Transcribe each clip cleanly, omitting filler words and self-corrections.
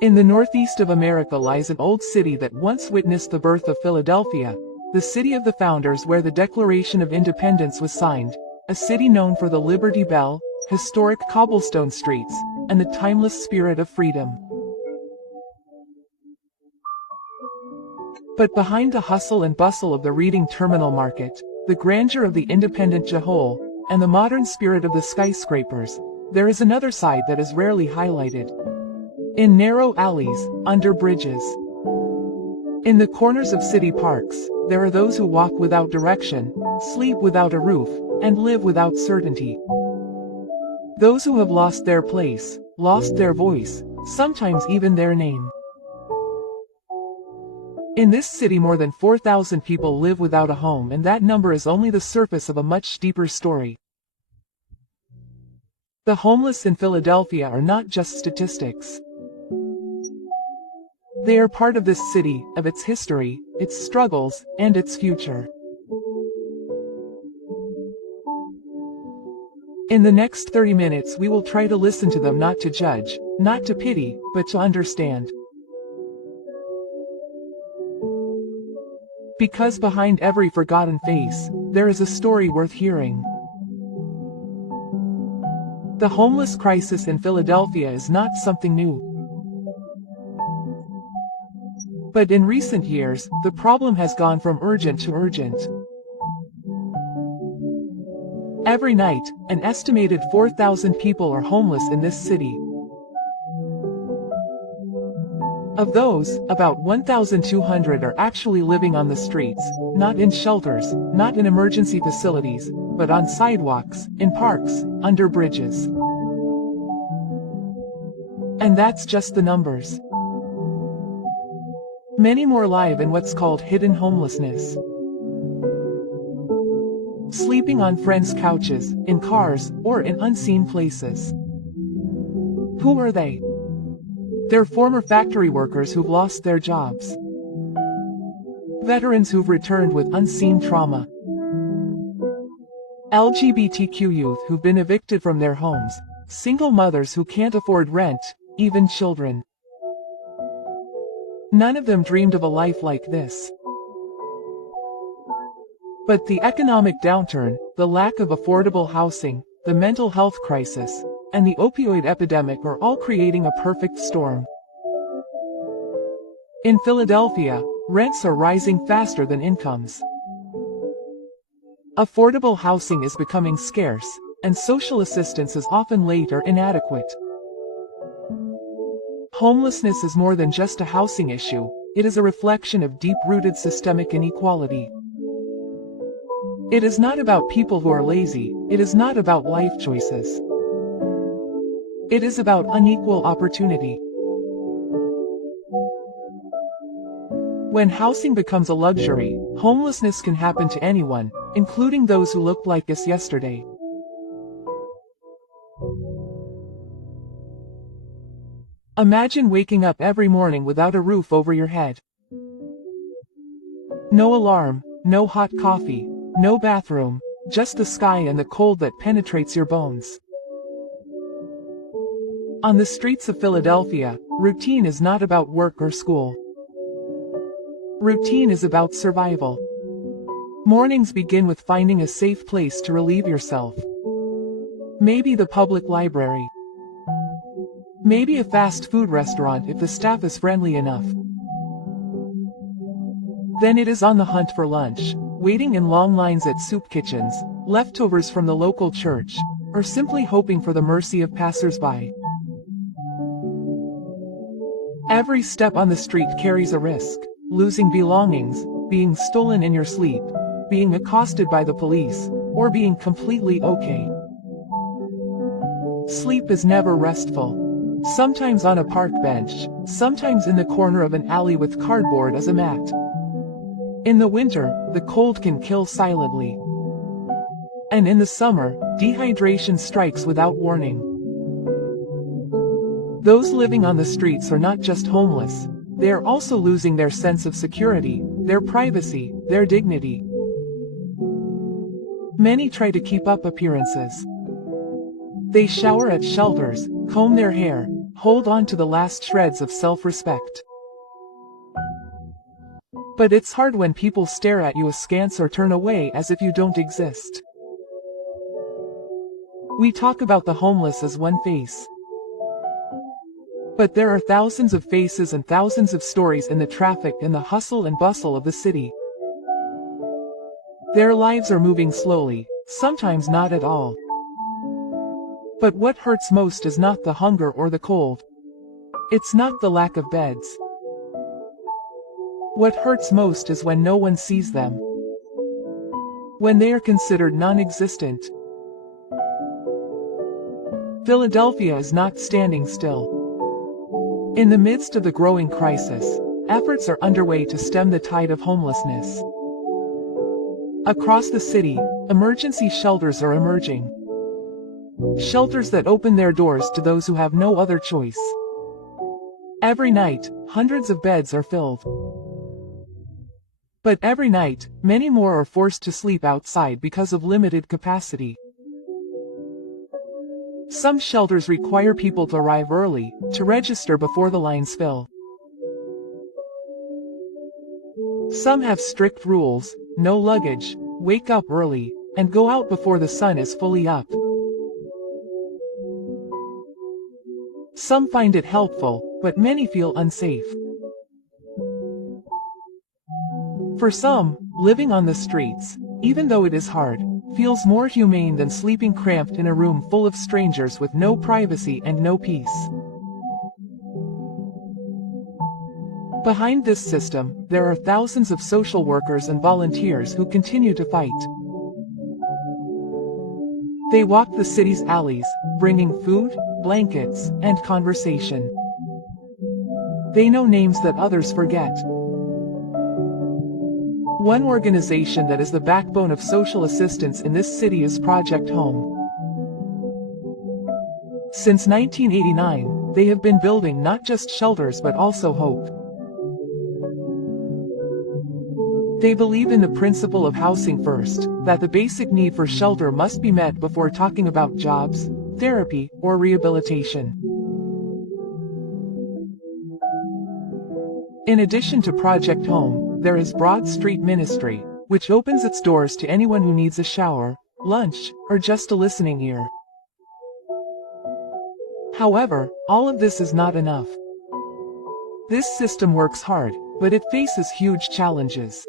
In the northeast of America lies an old city that once witnessed the birth of Philadelphia, the city of the founders where the Declaration of Independence was signed, a city known for the Liberty Bell, historic cobblestone streets, and the timeless spirit of freedom. But behind the hustle and bustle of the Reading Terminal Market, the grandeur of the independent Jahole, and the modern spirit of the skyscrapers, there is another side that is rarely highlighted. In narrow alleys, under bridges, in the corners of city parks, there are those who walk without direction, sleep without a roof, and live without certainty. Those who have lost their place, lost their voice, sometimes even their name. In this city more than 4,000 people live without a home, and that number is only the surface of a much deeper story. The homeless in Philadelphia are not just statistics. They are part of this city, of its history, its struggles, and its future. In the next 30 minutes we will try to listen to them, not to judge, not to pity, but to understand. Because behind every forgotten face, there is a story worth hearing. The homeless crisis in Philadelphia is not something new. But in recent years, the problem has gone from urgent to urgent. Every night, an estimated 4,000 people are homeless in this city. Of those, about 1,200 are actually living on the streets, not in shelters, not in emergency facilities, but on sidewalks, in parks, under bridges. And that's just the numbers. Many more live in what's called hidden homelessness. Sleeping on friends' couches, in cars, or in unseen places. Who are they? They're former factory workers who've lost their jobs. Veterans who've returned with unseen trauma. LGBTQ youth who've been evicted from their homes. Single mothers who can't afford rent, even children. None of them dreamed of a life like this. But the economic downturn, the lack of affordable housing, the mental health crisis, and the opioid epidemic are all creating a perfect storm. In Philadelphia, rents are rising faster than incomes. Affordable housing is becoming scarce, and social assistance is often late or inadequate. Homelessness is more than just a housing issue, it is a reflection of deep-rooted systemic inequality. It is not about people who are lazy, it is not about life choices. It is about unequal opportunity. When housing becomes a luxury, homelessness can happen to anyone, including those who looked like us yesterday. Imagine waking up every morning without a roof over your head. No alarm, no hot coffee, no bathroom, just the sky and the cold that penetrates your bones. On the streets of Philadelphia, routine is not about work or school. Routine is about survival. Mornings begin with finding a safe place to relieve yourself. Maybe the public library. Maybe a fast food restaurant if the staff is friendly enough. Then it is on the hunt for lunch, waiting in long lines at soup kitchens, leftovers from the local church, or simply hoping for the mercy of passers-by. Every step on the street carries a risk, losing belongings, being stolen in your sleep, being accosted by the police, or being completely okay. Sleep is never restful. Sometimes on a park bench, sometimes in the corner of an alley with cardboard as a mat. In the winter, the cold can kill silently. And in the summer, dehydration strikes without warning. Those living on the streets are not just homeless, they are also losing their sense of security, their privacy, their dignity. Many try to keep up appearances. They shower at shelters, comb their hair, hold on to the last shreds of self-respect. But it's hard when people stare at you askance or turn away as if you don't exist. We talk about the homeless as one face. But there are thousands of faces and thousands of stories in the traffic and the hustle and bustle of the city. Their lives are moving slowly, sometimes not at all. But what hurts most is not the hunger or the cold. It's not the lack of beds. What hurts most is when no one sees them. When they are considered non-existent. Philadelphia is not standing still. In the midst of the growing crisis, efforts are underway to stem the tide of homelessness. Across the city, emergency shelters are emerging. Shelters that open their doors to those who have no other choice. Every night, hundreds of beds are filled. But every night, many more are forced to sleep outside because of limited capacity. Some shelters require people to arrive early, to register before the lines fill. Some have strict rules, no luggage, wake up early, and go out before the sun is fully up. Some find it helpful, but many feel unsafe. For some, living on the streets, even though it is hard, feels more humane than sleeping cramped in a room full of strangers with no privacy and no peace. Behind this system, there are thousands of social workers and volunteers who continue to fight. They walk the city's alleys, bringing food, blankets, and conversation. They know names that others forget. One organization that is the backbone of social assistance in this city is Project Home. Since 1989, they have been building not just shelters but also hope. They believe in the principle of housing first, that the basic need for shelter must be met before talking about jobs, therapy, or rehabilitation. In addition to Project Home, there is Broad Street Ministry, which opens its doors to anyone who needs a shower, lunch, or just a listening ear. However, all of this is not enough. This system works hard, but it faces huge challenges.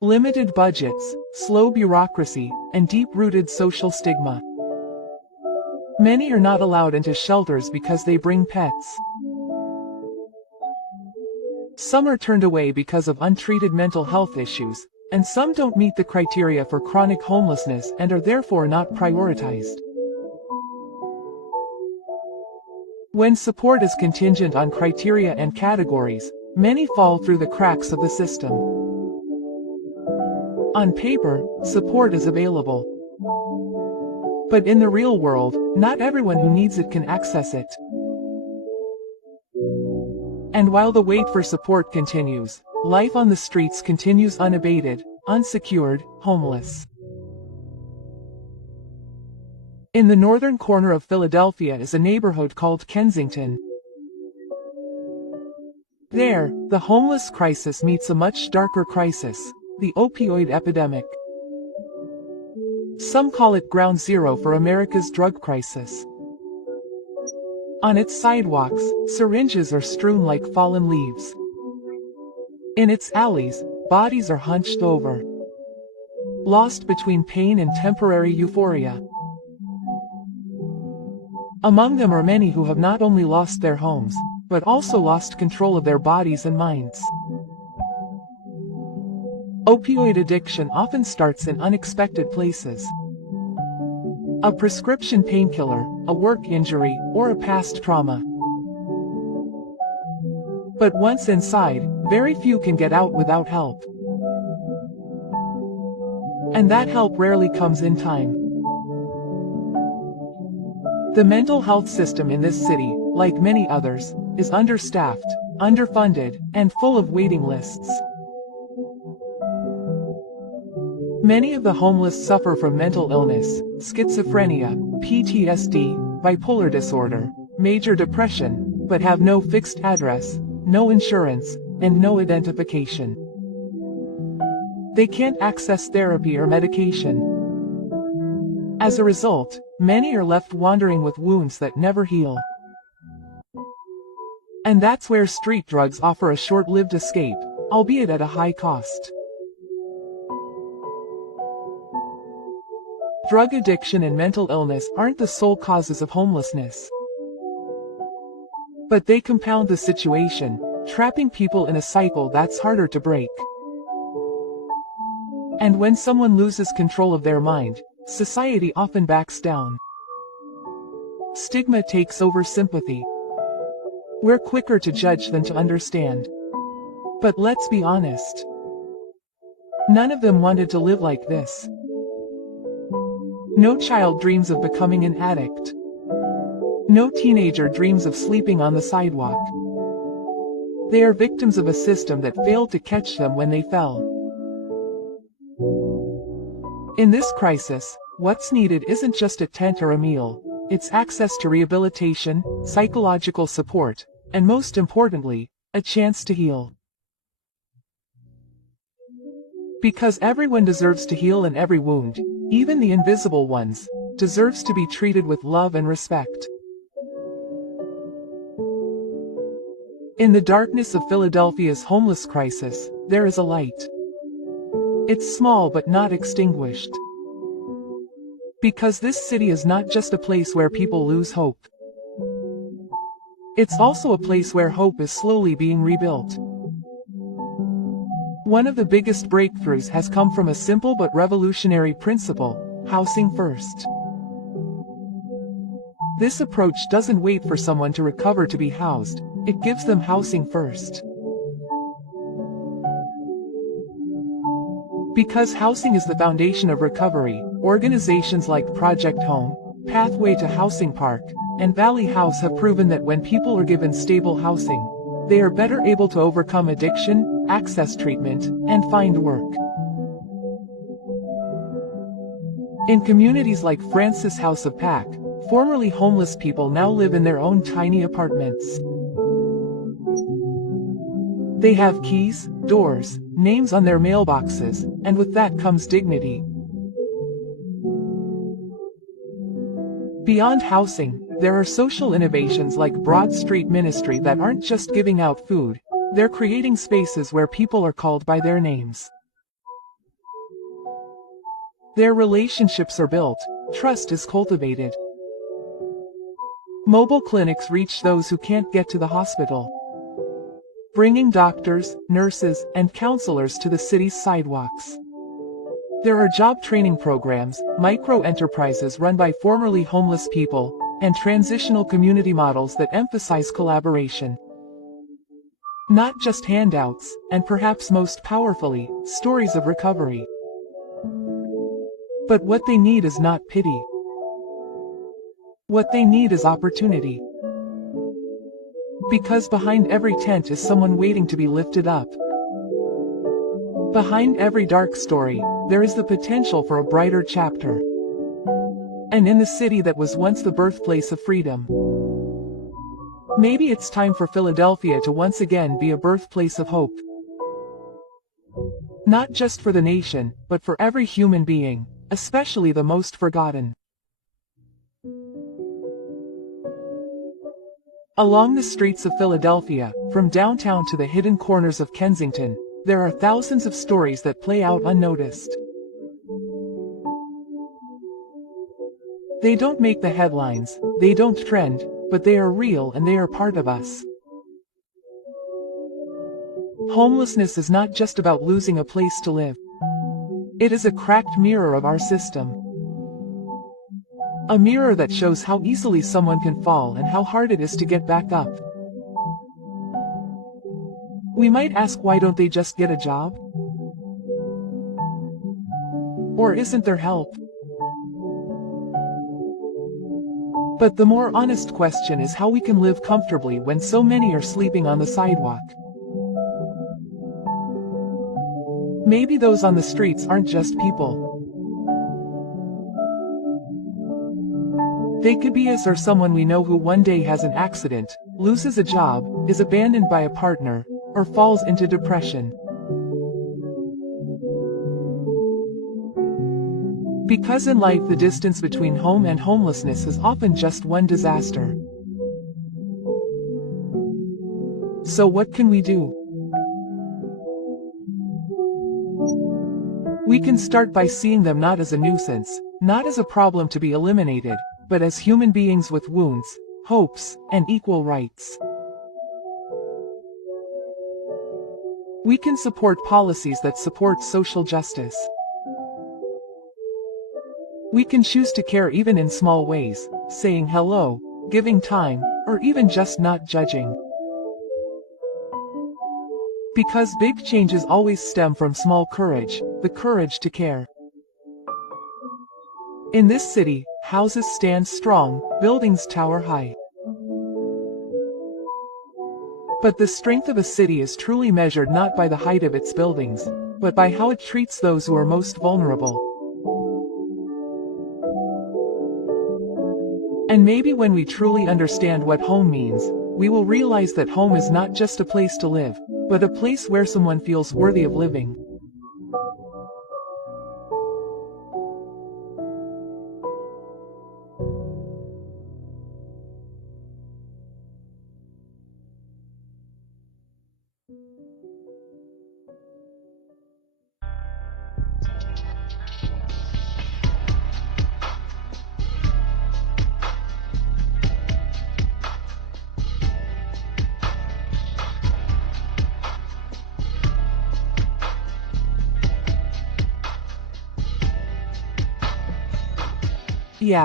Limited budgets, slow bureaucracy, and deep-rooted social stigma. Many are not allowed into shelters because they bring pets. Some are turned away because of untreated mental health issues, and some don't meet the criteria for chronic homelessness and are therefore not prioritized. When support is contingent on criteria and categories, many fall through the cracks of the system. On paper, support is available. But in the real world, not everyone who needs it can access it. And while the wait for support continues, life on the streets continues unabated, unsecured, homeless. In the northern corner of Philadelphia is a neighborhood called Kensington. There, the homeless crisis meets a much darker crisis, the opioid epidemic. Some call it ground zero for America's drug crisis. On its sidewalks, syringes are strewn like fallen leaves. In its alleys, bodies are hunched over, lost between pain and temporary euphoria. Among them are many who have not only lost their homes, but also lost control of their bodies and minds. Opioid addiction often starts in unexpected places. A prescription painkiller, a work injury, or a past trauma. But once inside, very few can get out without help. And that help rarely comes in time. The mental health system in this city, like many others, is understaffed, underfunded, and full of waiting lists. Many of the homeless suffer from mental illness, schizophrenia, PTSD, bipolar disorder, major depression, but have no fixed address, no insurance, and no identification. They can't access therapy or medication. As a result, many are left wandering with wounds that never heal. And that's where street drugs offer a short-lived escape, albeit at a high cost. Drug addiction and mental illness aren't the sole causes of homelessness. But they compound the situation, trapping people in a cycle that's harder to break. And when someone loses control of their mind, society often backs down. Stigma takes over sympathy. We're quicker to judge than to understand. But let's be honest. None of them wanted to live like this. No child dreams of becoming an addict. No teenager dreams of sleeping on the sidewalk. They are victims of a system that failed to catch them when they fell. In this crisis, what's needed isn't just a tent or a meal. It's access to rehabilitation, psychological support, and most importantly, a chance to heal. Because everyone deserves to heal, and every wound, even the invisible ones, deserves to be treated with love and respect. In the darkness of Philadelphia's homeless crisis, there is a light. It's small but not extinguished. Because this city is not just a place where people lose hope. It's also a place where hope is slowly being rebuilt. One of the biggest breakthroughs has come from a simple but revolutionary principle: housing first. This approach doesn't wait for someone to recover to be housed, it gives them housing first. Because housing is the foundation of recovery, organizations like Project Home, Pathway to Housing Park, and Valley House have proven that when people are given stable housing, they are better able to overcome addiction, access treatment, and find work. In communities like Francis House of Pack, formerly homeless people now live in their own tiny apartments. They have keys, doors, names on their mailboxes, and with that comes dignity. Beyond housing, there are social innovations like Broad Street Ministry that aren't just giving out food, they're creating spaces where people are called by their names. Their relationships are built, trust is cultivated. Mobile clinics reach those who can't get to the hospital, bringing doctors, nurses, and counselors to the city's sidewalks. There are job training programs, micro-enterprises run by formerly homeless people, and transitional community models that emphasize collaboration. Not just handouts, and perhaps most powerfully, stories of recovery. But what they need is not pity. What they need is opportunity. Because behind every tent is someone waiting to be lifted up. Behind every dark story, there is the potential for a brighter chapter. And in the city that was once the birthplace of freedom, maybe it's time for Philadelphia to once again be a birthplace of hope. Not just for the nation, but for every human being, especially the most forgotten. Along the streets of Philadelphia, from downtown to the hidden corners of Kensington, there are thousands of stories that play out unnoticed. They don't make the headlines, they don't trend, but they are real and they are part of us. Homelessness is not just about losing a place to live. It is a cracked mirror of our system. A mirror that shows how easily someone can fall and how hard it is to get back up. We might ask, why don't they just get a job? Or isn't there help? But the more honest question is how we can live comfortably when so many are sleeping on the sidewalk. Maybe those on the streets aren't just people. They could be us or someone we know who one day has an accident, loses a job, is abandoned by a partner, or falls into depression. Because in life the distance between home and homelessness is often just one disaster. So what can we do? We can start by seeing them not as a nuisance, not as a problem to be eliminated, but as human beings with wounds, hopes, and equal rights. We can support policies that support social justice. We can choose to care even in small ways, saying hello, giving time, or even just not judging. Because big changes always stem from small courage, the courage to care. In this city, houses stand strong, buildings tower high. But the strength of a city is truly measured not by the height of its buildings, but by how it treats those who are most vulnerable. And maybe when we truly understand what home means, we will realize that home is not just a place to live, but a place where someone feels worthy of living. Yeah.